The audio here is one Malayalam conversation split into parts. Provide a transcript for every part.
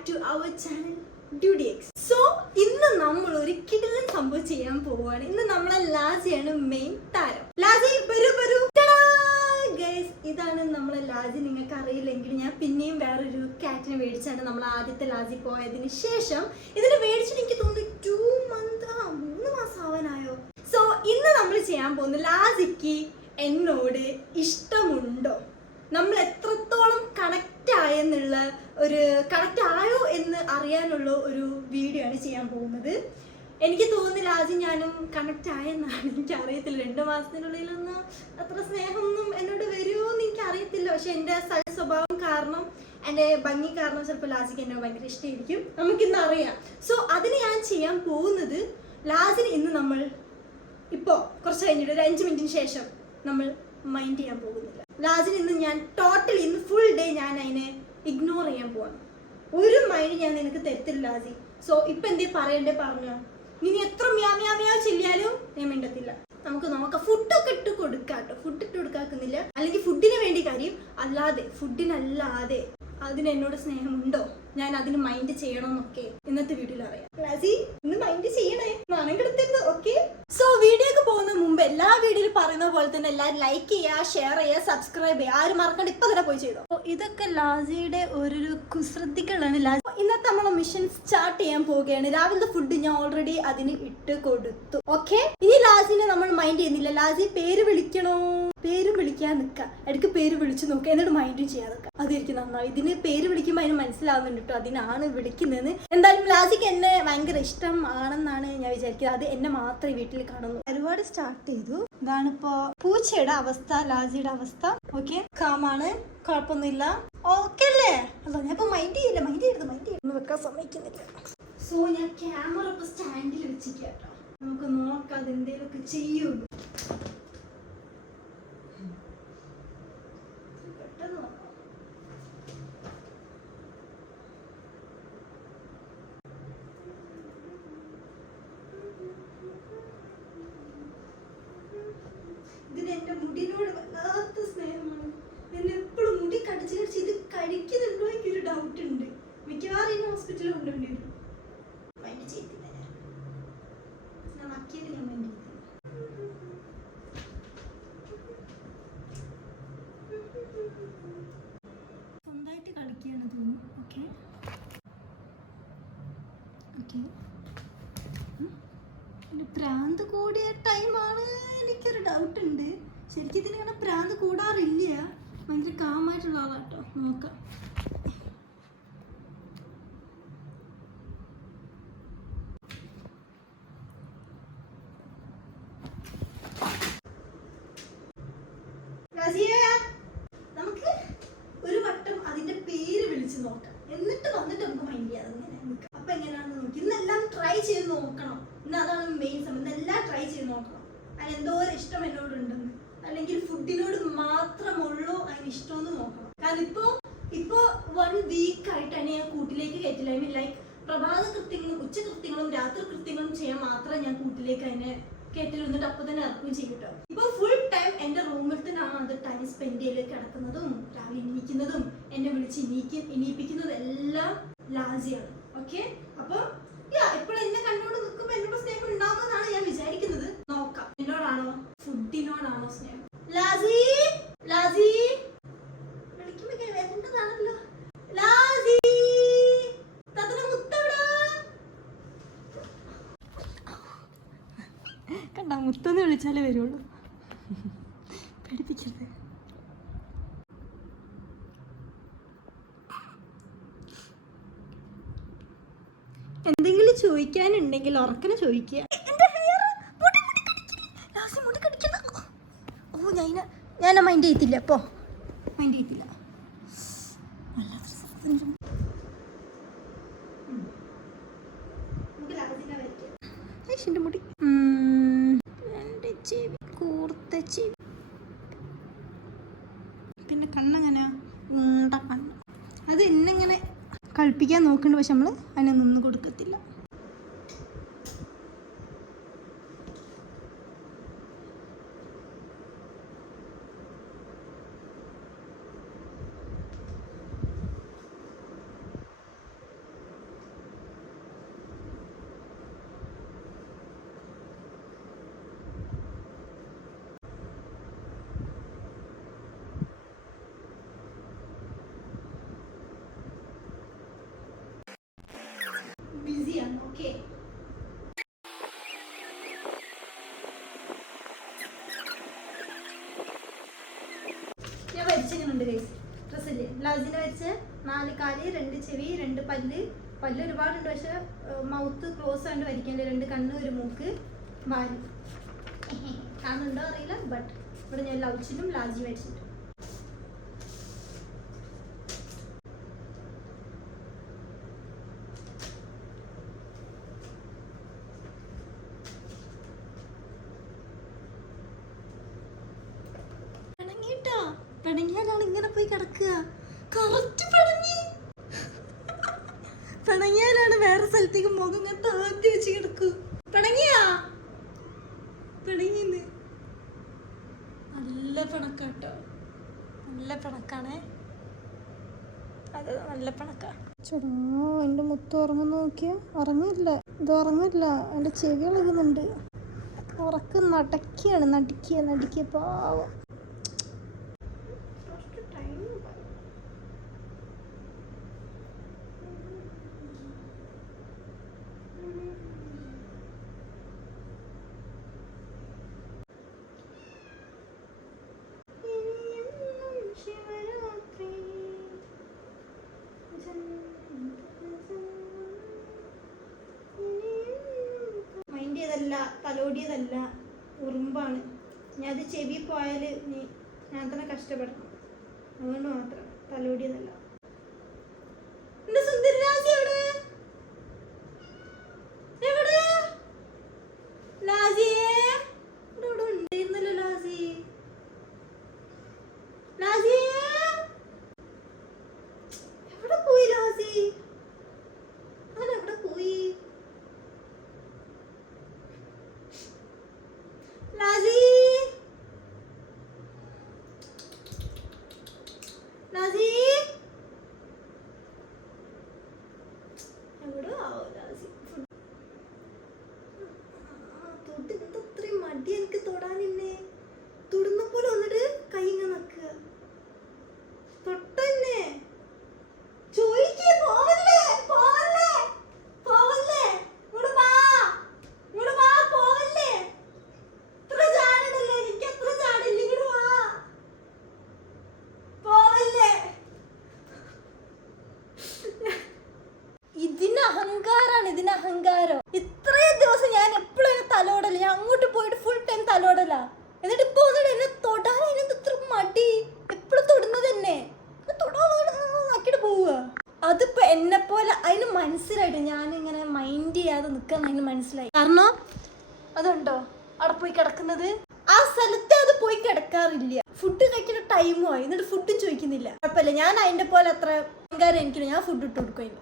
back to our channel DutyX. So, ഇന്ന് നമ്മൾ ഒരു കിടിലൻ സംഭവം ചെയ്യാൻ പോവാണ്. ഇന്ന് നമ്മളെ ലാസിയാണ് മെയിൻ താരം. ലാസി വരൂ. ഗൈസ്, ഇതാണ് നമ്മളെ ലാസി. നിങ്ങൾക്ക് അറിയില്ലെങ്കിൽ ഞാൻ പിന്നെയും വേറൊരു കാറ്റിനെ മേടിച്ചാണ് നമ്മൾ ആദ്യത്തെ ലാസി പോയതിന് ശേഷം. ഇതിനെ മേടിച്ചിട്ട് എനിക്ക് തോന്നുന്നു 3 മാസം ആവാനായോ. സോ ഇന്ന് നമ്മൾ ചെയ്യാൻ പോകുന്ന ലാസിക്ക് എന്നോട് ഇഷ്ടമുണ്ടോ, നമ്മൾ എത്രത്തോളം കണക്റ്റ് ആയോ എന്ന് അറിയാനുള്ള ഒരു വീഡിയോ ആണ് ചെയ്യാൻ പോകുന്നത്. എനിക്ക് തോന്നുന്നില്ല ലാസി ഞാനും കണക്റ്റ് ആയെന്നാണ്. എനിക്ക് അറിയത്തില്ല, 2 മാസത്തിനുള്ളിലൊന്നും അത്ര സ്നേഹമൊന്നും എന്നോട് വരുമോ എന്ന് എനിക്ക് അറിയത്തില്ല. പക്ഷെ എൻ്റെ സ്വഭാവം കാരണം, എൻ്റെ ഭംഗി കാരണം ചിലപ്പോൾ ലാസിക്ക് എന്നെ ഭയങ്കര ഇഷ്ടമായിരിക്കും, നമുക്കിന്ന് അറിയാം. സോ അതിന് ഞാൻ ചെയ്യാൻ പോകുന്നത്, ലാസിന് ഇന്ന് നമ്മൾ ഇപ്പോൾ കുറച്ച് കഴിഞ്ഞിട്ട് ഒരു 5 മിനിറ്റിന് ശേഷം നമ്മൾ മൈൻഡ് ചെയ്യാൻ പോകുന്നില്ല. ലാസിന് ഇന്ന് ഞാൻ ടോട്ടലി ഇന്ന് ഫുൾ ഡേ ഞാൻ അതിനെ ഇഗ്നോർ ചെയ്യാൻ പോവാണ്. ഒരു മൈൻഡ് ഞാൻ നിനക്ക് തരത്തില്ല ലാസി. സോ ഇപ്പൊ എന്തേ പറയണ്ടേ പറഞ്ഞോ. ഇനി എത്ര മ്യാ ചെല്ലിയാലും ഞാൻ മിണ്ടത്തില്ല. നമുക്ക് നോക്കാം. ഫുഡൊക്കെ ഇട്ട് കൊടുക്കാം കേട്ടോ. ഫുഡ് ഇട്ട് കൊടുക്കാക്കുന്നില്ല, അല്ലെങ്കിൽ ഫുഡിന് വേണ്ടി കാര്യം അല്ലാതെ, ഫുഡിനല്ലാതെ അതിന് എന്നോട് സ്നേഹമുണ്ടോ, ഞാൻ അതിന് മൈൻഡ് ചെയ്യണമെന്നൊക്കെ ഇന്നത്തെ വീഡിയോയിൽ അറിയാം. ലാസി ഇന്ന് മൈൻഡ് ചെയ്യണേ, നാണം കെടുത്തരുത്. ഓക്കെ. സോ വീഡിയോക്ക് പോകുന്ന മുമ്പ് എല്ലാ വീഡിയോയിൽ പറയുന്ന പോലെ തന്നെ എല്ലാവരും ലൈക്ക് ചെയ്യുക, ഷെയർ ചെയ്യുക, സബ്സ്ക്രൈബ് ചെയ്യുക. ആരും മറക്കണ്ട, ഇപ്പൊ തന്നെ പോയി ചെയ്തോ. ഇതൊക്കെ ലാസിയുടെ ഓരോരോ കുസൃതികളാണ്. ലാസി ഇന്നത്തെ നമ്മളെ മിഷൻ സ്റ്റാർട്ട് ചെയ്യാൻ പോവുകയാണ്. രാവിലത്തെ ഫുഡ് ഞാൻ ഓൾറെഡി അതിന് ഇട്ട് കൊടുത്തു. ഓക്കെ, ഇനി ലാസിനെ നമ്മൾ മൈൻഡ് ചെയ്യുന്നില്ല. ലാസി പേര് വിളിക്കണോ, പേരും വിളിക്കാൻ നിൽക്കുക, ഇടയ്ക്ക് പേര് വിളിച്ചു നോക്കുക, എന്നിട്ട് മൈൻഡ് ചെയ്യാൻ നിൽക്കുക. അതായിരിക്കും നന്നായി. ഇതിന് പേര് വിളിക്കുമ്പോൾ അതിന് മനസ്സിലാവുന്നുണ്ട് കേട്ടോ, അതിനാണ് വിളിക്കുന്നത്. എന്തായാലും ലാസിക്ക് എന്നെ ഭയങ്കര ഇഷ്ടം ആണെന്നാണ് ഞാൻ വിചാരിക്കുന്നത്. അത് എന്നെ മാത്രമേ വീട്ടിൽ കാണുന്നു. ഒരുപാട് സ്റ്റാർട്ട് ചെയ്തു. ഇതാണിപ്പോ പൂച്ചയുടെ അവസ്ഥ, ലാസിയുടെ അവസ്ഥ. ഓക്കെ, കാമാണ്, കുഴപ്പമൊന്നുമില്ല. ഓക്കെ അല്ലേ? അല്ല ഞാൻ ഇപ്പൊ മൈൻഡ് ചെയ്യരുത് വെക്കാൻ സമ്മതിക്കുന്നില്ല. സോ ഞാൻ ക്യാമറ ഇപ്പൊ സ്റ്റാൻഡിൽ വെച്ചിട്ടോ, നമുക്ക് നോക്കാം അതെന്തേലൊക്കെ ചെയ്യുള്ളൂ. ഇതിന് എന്റെ മുടിനോട് വല്ലാത്ത സ്നേഹമാണ്. എന്നെ എപ്പോഴും മുടി കടിച്ച് ഇത് കഴിക്കുന്നുണ്ടോ എനിക്കൊരു ഡൗട്ട് ഉണ്ട്. മിക്കവാറും ഇന്ന് ഹോസ്പിറ്റലിൽ കൊണ്ടുവേണ്ടി വരും. മൈൻഡ് ചെയ്തില്ല, ഞാൻ ആക്കിയത് ഞാൻ മൈൻഡ് ചെയ്തില്ല. സ്വന്തമായിട്ട് കളിക്കുകയാണ് തോന്നുന്നു. ഓക്കെ, പ്രാന്ത് കൂടിയ ടൈമാണ്. എനിക്കൊരു ഡൗട്ട് ഉണ്ട്, ശരിക്കും ഇതിനിങ്ങനെ പ്രാന്ത് കൂടാറില്ല. ഭയങ്കര കാമായിട്ടുള്ള ആളാട്ടോ. നോക്കാം. നമുക്ക് ഒരു വട്ടം അതിന്റെ പേര് വിളിച്ച് നോക്കാം, എന്നിട്ട് വന്നിട്ട് നമുക്ക് മൈൻഡ് ചെയ്യാം. അപ്പൊ എങ്ങനെയാണെന്ന് നോക്കി ഇന്നെല്ലാം ട്രൈ ചെയ്ത് നോക്കണം. ഇന്ന് അതാണ് മെയിൻ സമയം. ഇന്നെല്ലാം ട്രൈ ചെയ്ത് നോക്കണം. അതിന് എന്തോരം ഇഷ്ടം എന്നോടുണ്ടെന്ന്, അല്ലെങ്കിൽ ഫുഡിനോട് മാത്രമുള്ളൂ അതിന് ഇഷ്ടമെന്ന് നോക്കണം. കാരണം ഇപ്പോ 1 വീക്കായിട്ടാണ് ഞാൻ കൂട്ടിലേക്ക് കയറ്റില്ല. ഐ മീൻ ലൈക്ക് പ്രഭാത കൃത്യങ്ങളും ഉച്ച കൃത്യങ്ങളും രാത്രി കൃത്യങ്ങളും ചെയ്യാൻ മാത്രമേ ഞാൻ കൂട്ടിലേക്ക് അതിനെ കയറ്റിൽ വന്നിട്ട് അപ്പൊ തന്നെ ഇറക്കുകയും ചെയ്യട്ടോ. ഇപ്പൊ ഫുൾ ടൈം എന്റെ റൂമിൽ തന്നെയാണ് അത് ടൈം സ്പെൻഡ് ചെയ്ത് കിടക്കുന്നതും രാവിലെ എണീക്കുന്നതും എന്നെ വിളിച്ച് എണീപ്പിക്കുന്നതും എല്ലാം ലാസിയാണ്. ഓക്കെ, അപ്പൊ എപ്പോഴും എന്നെ കണ്ടോണ്ട് നിൽക്കുമ്പോ എന്നോട് സ്നേഹം ഉണ്ടാവുമെന്നാണ് ഞാൻ വിചാരിക്കുന്നത്. നോക്കാം, എന്നോടാണോ ഫുഡിനോടാണോ സ്നേഹം. ലാസി വിളിക്കുമ്പോ വരേണ്ടതാണല്ലോ. ലാസി കണ്ടാ, മുത്തൊന്ന് വിളിച്ചാലേ വരുള്ളൂ. പേടിപ്പിക്കരുത്. എന്തെങ്കിലും ചോദിക്കാനുണ്ടെങ്കിൽ ഉറക്കനെ ചോദിക്കുക. ഓ ഞാൻ മൈൻഡ് ചെയ്യത്തില്ല. അപ്പോ മൈൻഡ് ചെയ്യത്തില്ല. മുടി എൻ്റെ ചെവി, കൂർത്ത ചെവി, പിന്നെ കണ്ണങ്ങനെ കണ്ണ്. അത് എന്നെങ്ങനെ കളിപ്പിക്കാൻ നോക്കുന്നുണ്ട്, പക്ഷെ നമ്മൾ അതിനെ നിന്ന് കൊടുക്കത്തില്ല. വരയ്ക്കുന്നുണ്ട് ഗൈസ്. ഡ്രസ്സില് ലാജിനെ വെച്ച് 4 കാല്, 2 ചെവി, 2 പല്ല് ഒരുപാടുണ്ട്. പക്ഷെ മൗത്ത് ക്ലോസ് ആയിട്ട് വരയ്ക്കണ്ടേ. 2 കണ്ണ്, 1 മൂക്ക്, വാല്. കാണുന്നുണ്ടോ അറിയില്ല. ബട്ട് ഇവിടെ ഞാൻ ലൗച്ചിലും ലാജി വരച്ചിട്ടുണ്ട്. പിണങ്ങിയാലാണ് ഇങ്ങനെ പോയി കിടക്കുക. കറക്റ്റ് പിണങ്ങിയാലാണ് വേറെ സ്ഥലത്തേക്ക് മുഖം ഇങ്ങനെ താത്തി വെച്ച് കിടക്കൂ. പിണങ്ങിന്ന് നല്ല പിണക്കാട്ടോ. നല്ല പിണക്കാണേ. അത് നല്ല പിണക്കാ. ചേടാ എൻ്റെ മുത്ത് ഉറങ്ങുന്ന നോക്കിയാ ഉറങ്ങില്ല. ഇത് ഉറങ്ങില്ല. എൻ്റെ ചെവി ഇളകുന്നുണ്ട്. ഉറക്കം നടിക്കുക പാവം. തലോടിയതല്ല, ഉറുമ്പാണ്. ഞാൻ അത് ചെവി പോയാൽ ഞാൻ തന്നെ കഷ്ടപ്പെടണം. അതുകൊണ്ട് മാത്രം തലോടിയതല്ല. എന്റെ സുന്ദരി ലാസി എവിടെ? ലാസിയേ ഇവിടെ ഉണ്ടായിരുന്നല്ലോ. ലാസിയേ എവിടെ പോയി? ലാസി എവിടെ പോയി? മടി എനിക്ക് തൊടാനിന്നെ. തൊടുന്ന പോലെ വന്നിട്ട് കൈ ഇങ്ങനെ നക്കുക. തൊട്ടന്നെ ചോദിക്കേ. പോവല്ലേ. പോവല്ലേ. ഇത്ര ചാടല്ലേ. എനിക്ക് എത്ര ചാടില്ല. ഇങ്ങോട്ട് വാ. പോവല്ലേ. ഇതിന് അഹങ്കാരം. ഇത്രയും ദിവസം ഞാൻ എപ്പോഴും തലോടല്ല. ഞാൻ അങ്ങോട്ട് പോയിട്ട് ഫുൾ ടൈം തലോടല. എന്നിട്ട് ഇപ്പൊ വന്നിട്ട് എന്നെ തൊടാൻ അതിനെന്ത് ഇത്ര മടി? എപ്പോഴും തൊടുന്നത് തന്നെ തൊടാക്കിട്ട് പോവുക. അതിപ്പോ എന്നെ പോലെ അതിന് മനസ്സിലായിട്ട് ഞാനിങ്ങനെ മൈൻഡ് ചെയ്യാതെ നിൽക്കാൻ അതിന് മനസ്സിലായി. കാരണം അതുണ്ടോ അവിടെ പോയി കിടക്കുന്നത്. ആ സ്ഥലത്ത് അത് പോയി കിടക്കാറില്ല. ഫുഡ് കഴിക്കുന്ന ടൈമുമായി. എന്നിട്ട് ഫുഡും ചോദിക്കുന്നില്ല. കുഴപ്പമില്ല. ഞാൻ അതിന്റെ പോലെ അത്ര അഹങ്കാരം എനിക്കില്ല. ഞാൻ ഫുഡ് ഇട്ട് കൊടുക്കും.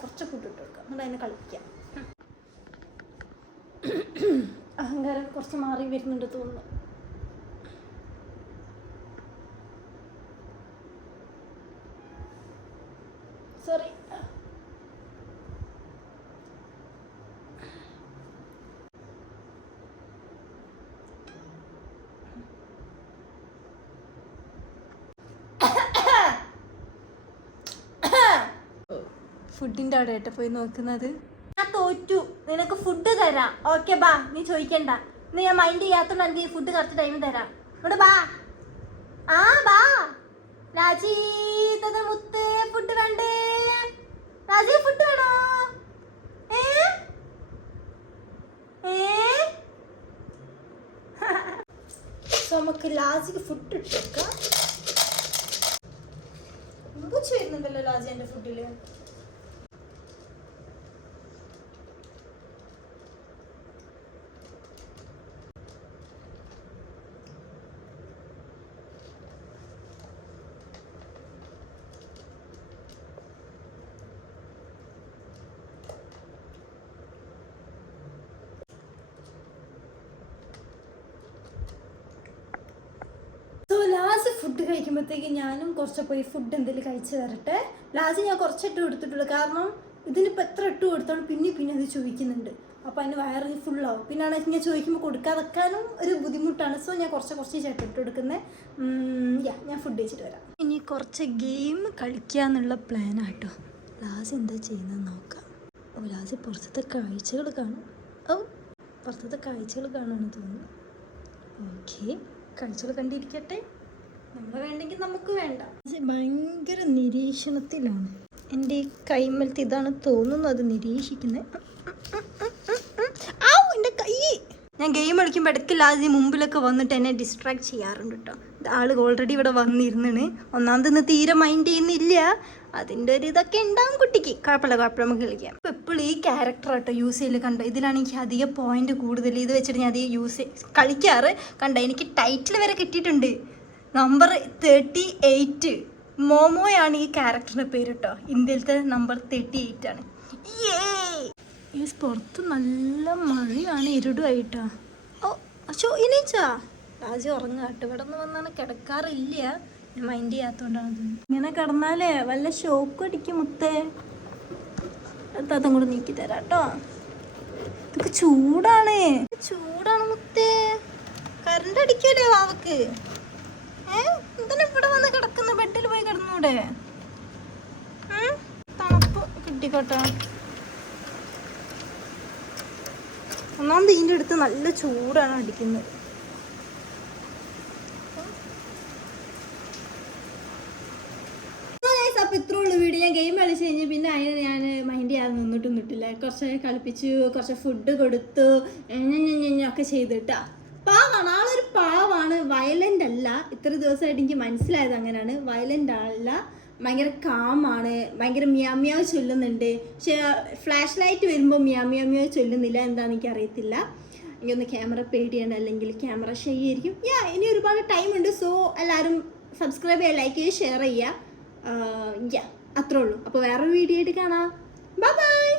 കുറച്ച് ഫുഡ് ഇട്ട് കൊടുക്കുക. എന്നിട്ട് അതിനെ കളിക്കാം. അഹങ്കാരം കുറച്ച് മാറി വരുന്നുണ്ട് തോന്നുന്നു. സോറി. ഫുഡിൻ്റെ അവിടെ ആയിട്ട് പോയി നോക്കുന്നത്. ഞാൻ തോറ്റു. നിനക്ക് ഫുഡ് തരാം. ഓക്കെ ബാ. നീ ചോദിക്കണ്ട. ഇന്ന് ഞാൻ മൈൻഡ് ചെയ്യാത്തോണ്ട് എനിക്ക് ഫുഡ് കറക്റ്റ് ടൈമിൽ തരാം. ഇവിടെ ബാ. ബാ രാജി. മുത്ത് ഫുഡ് വേണ്ടേ? രാജി ഫുഡ് വേണോ? നമുക്ക് ലാജിക്ക് ഫുഡ് ഇട്ടേക്കാം. പൂച്ച വരുന്നുണ്ടല്ലോ ലാജി എൻ്റെ ഫുഡില്. ഫുഡ് കഴിക്കുമ്പോഴത്തേക്ക് ഞാനും കുറച്ച് പോയി ഫുഡ് എന്തെങ്കിലും കഴിച്ച് തരട്ടെ. ലാസ്റ്റ് ഞാൻ കുറച്ചിട്ട് കൊടുത്തിട്ടുള്ളൂ. കാരണം ഇതിനിപ്പോൾ എത്ര ഇട്ട് കൊടുത്തോളും പിന്നെ അത് ചോദിക്കുന്നുണ്ട്. അപ്പോൾ അതിന് വയറ് ഫുള്ളാവും. പിന്നാണ് ഞാൻ ചോദിക്കുമ്പോൾ കൊടുക്കാതെക്കാനും ഒരു ബുദ്ധിമുട്ടാണ്. സോ ഞാൻ കുറച്ച് ചേട്ടിട്ട് കൊടുക്കുന്നത്. ഞാൻ ഫുഡ് കഴിച്ചിട്ട് വരാം. ഇനി കുറച്ച് ഗെയിം കളിക്കാന്നുള്ള പ്ലാനാട്ടോ. ലാസ്റ്റ് എന്താ ചെയ്യുന്നത് നോക്കാം. ലാസ്റ്റ് പുറത്തത്തെ കാഴ്ചകൾ കാണും. പുറത്തത്തെ കാഴ്ചകൾ കാണുമെന്ന് തോന്നുന്നു. ഓക്കെ, കാഴ്ചകൾ കണ്ടിരിക്കട്ടെ. നമ്മൾ വേണ്ടെങ്കിൽ നമുക്ക് വേണ്ട. ഭയങ്കര നിരീക്ഷണത്തിലാണ്. എൻ്റെ ഈ കൈമലത്ത് ഇതാണ് തോന്നുന്നു അത് നിരീക്ഷിക്കുന്നത്. എൻ്റെ കൈ ഞാൻ ഗെയിം കളിക്കുമ്പോൾ ഇടയ്ക്കില്ല അതിന് മുമ്പിലൊക്കെ വന്നിട്ട് എന്നെ ഡിസ്ട്രാക്ട് ചെയ്യാറുണ്ട് കേട്ടോ. ആൾ ഓൾറെഡി ഇവിടെ വന്നിരുന്നാണ്. ഒന്നാമതൊന്ന് തീരെ മൈൻഡ് ചെയ്യുന്നില്ല. അതിൻ്റെ ഒരു ഇതൊക്കെ ഉണ്ടാവും കുട്ടിക്ക്. കുഴപ്പമില്ല നമുക്ക് കളിക്കാം. അപ്പോൾ എപ്പോഴും ഈ ക്യാരക്ടർ കേട്ടോ യൂസ് ചെയ്യൽ കണ്ടോ. ഇതിലാണ് എനിക്ക് അധികം പോയിന്റ് കൂടുതൽ. ഇത് വെച്ചിട്ട് ഞാൻ അധികം കളിക്കാറ് കണ്ടോ. എനിക്ക് ടൈറ്റിൽ വരെ കിട്ടിയിട്ടുണ്ട്. നമ്പർ 38 മോമോയാണ് ഈ ക്യാരക്ടറിൻ്റെ പേര് കേട്ടോ. ഇന്ത്യയിലത്തെ നമ്പർ 38 ആണ്. ഈ പുറത്ത് നല്ല മഴയാണ്, ഇരുടുമായിട്ടാ. ഓ അശോ ഇനീച്ചാ രാജു ഉറങ്ങുക കേട്ടോ. ഇവിടെ നിന്ന് വന്നാണ് കിടക്കാറില്ല. മൈൻഡ് ചെയ്യാത്തോണ്ടാണ്. ഇങ്ങനെ കിടന്നാലേ വല്ല ഷോക്ക് അടിക്കും മുത്തേ. അതും കൂടെ നീക്കി തരാം കേട്ടോ. ഇതൊക്കെ ചൂടാണ് മുത്തേ. കറണ്ട് അടിക്കൂലേ വാവക്ക്? എന്തിനാ ഇവിടെ വന്ന് കിടക്കുന്ന? ബെഡിൽ പോയി കിടന്നൂടെ? തണുപ്പ് കിട്ടിക്കോട്ടെ. ഒന്നാമത് ഇതിൻ്റെ അടുത്ത് നല്ല ചൂടാണ് അടിക്കുന്നത്. അപ്പോൾ ഇത്ര ഉള്ളൂ വീഡിയോ. ഞാൻ ഗെയിം കളിച്ച് കഴിഞ്ഞ് പിന്നെ അതിന് ഞാൻ മൈൻഡ് ചെയ്യാതെ നിന്നിട്ടില്ല. കുറച്ച് കളിപ്പിച്ചു, കുറച്ച് ഫുഡ് കൊടുത്തു, ഒക്കെ ചെയ്തിട്ടാ. പാവാണ് ആളൊരു പാവാണ്. വയലൻ്റ് അല്ല. ഇത്ര ദിവസമായിട്ട് എനിക്ക് മനസ്സിലായത് അങ്ങനെയാണ്. വയലൻ്റ് അല്ല, ഭയങ്കര കാമാണ്. ഭയങ്കര മ്യാമ്യാവ് ചൊല്ലുന്നുണ്ട്. പക്ഷേ ഫ്ലാഷ് ലൈറ്റ് വരുമ്പോൾ മ്യാമ്യാവ് ചൊല്ലുന്നില്ല. എന്താണെന്ന് എനിക്കറിയത്തില്ല. എനിക്കൊന്ന് ക്യാമറ പേടിയാണ്, അല്ലെങ്കിൽ ക്യാമറ ഷൈ ആയിരിക്കും. ഇനി ഒരുപാട് ടൈമുണ്ട്. സോ എല്ലാവരും സബ്സ്ക്രൈബ് ചെയ്യുക, ലൈക്ക് ചെയ്യുക, ഷെയർ ചെയ്യുക. അത്രേ ഉള്ളൂ. അപ്പോൾ വേറൊരു വീഡിയോ ആയിട്ട് കാണാം. Bye bye.